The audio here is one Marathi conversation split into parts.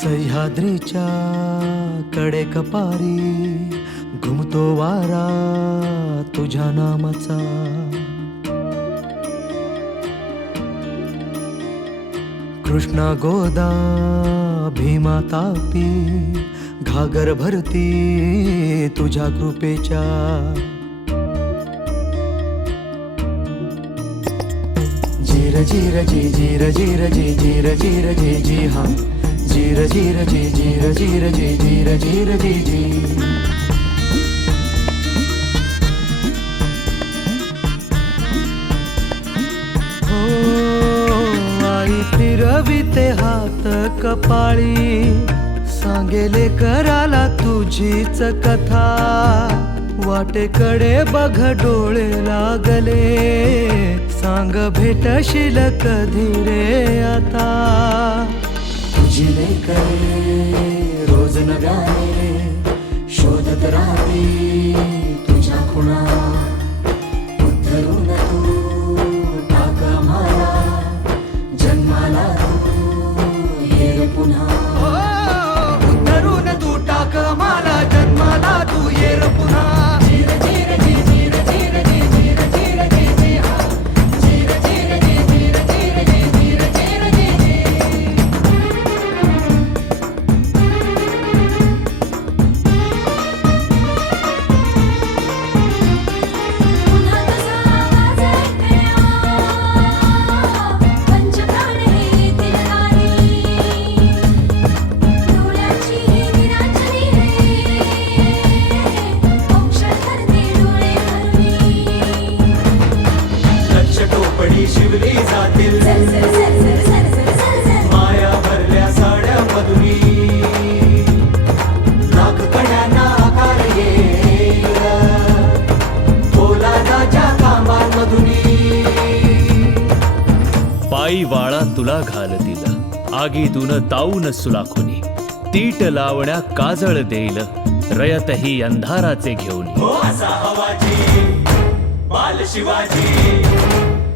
सह्याद्रीच्या कडेकपारी घुमतो वारा तुझ्या नामाचा. कृष्णा गोदा भीमा तापी घागर भरती तुझ्या कृपेच्या. जीर जीर जी जीर जीर जी जीर जीर जी जी हा. जीर जीर जी जीर जीर जी जीर जीर जी जी. हो आई फिरविते हात कपाळी सांगेले कराला तुझीच कथा. वाटेकडे बघ डोळे लागले सांग भेटशील कधी रे आता. तुझी लेकरे रोज नव्याने शोधत राहती तुझ्या खुणा. उद्धरून तू टाक आम्हाला जन्माला तू ये रे पुन्हा. उद्धरून तू टाक आम्हाला जन्माला तू ये रे पुन्हा. शिवली जातील माया भरल्या साड्या मधुरी. लाख कड्यांना आकार येईल पोलादाच्या खांबांमधुनी. पायी वाळा तुला घालतील आगीतून ताऊन सुलाखुनी. तीट लावण्या काजळ देईल रयतही अंधाराचे घेऊन. असा हवाजी बाल शिवाजी.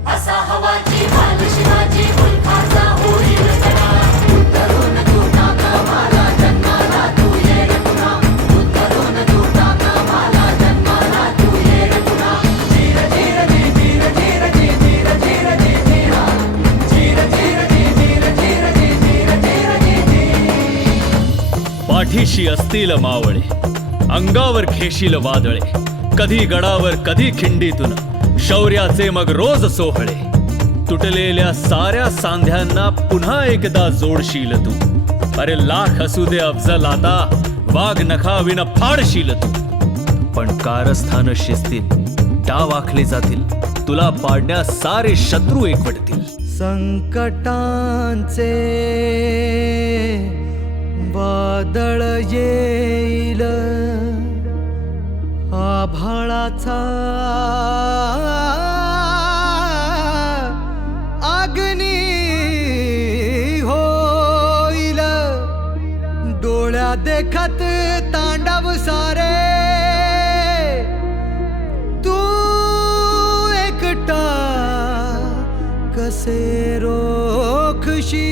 असा हवाची बाल शिवाजी मुलखाचा होईल सडा. उद्धरून तू टाक आम्हाला जन्माला तू ये रे पुन्हा. उद्धरून तू टाक आम्हाला जन्माला तू ये रे पुन्हा. जीर जीर जी जीर जीर जी जीर जीर जी जी हा. जीर जीर जी जीर जीर जी जीर जीर जी जी. पाठीशी असतील मावळे अंगावर घेशील वादळे. कधी गडावर कधी खिंडीतून शौर्याचे मग रोज सोहळे. तुटलेल्या साऱ्या सांध्यांना पुन्हा एकदा जोडशील तू. अरे लाख असू दे अफजल आता वाघ नखाविन फाडशील तू. पण कारस्थान शिजतील डाव आखले जातील तुला पाडण्यास सारे शत्रू एकवटतील. संकटांचे वादळ येईल आभाळाचा अग्नी होईल. डोळ्या देखत तांडव सारे तू एकटा कसे रोखशी.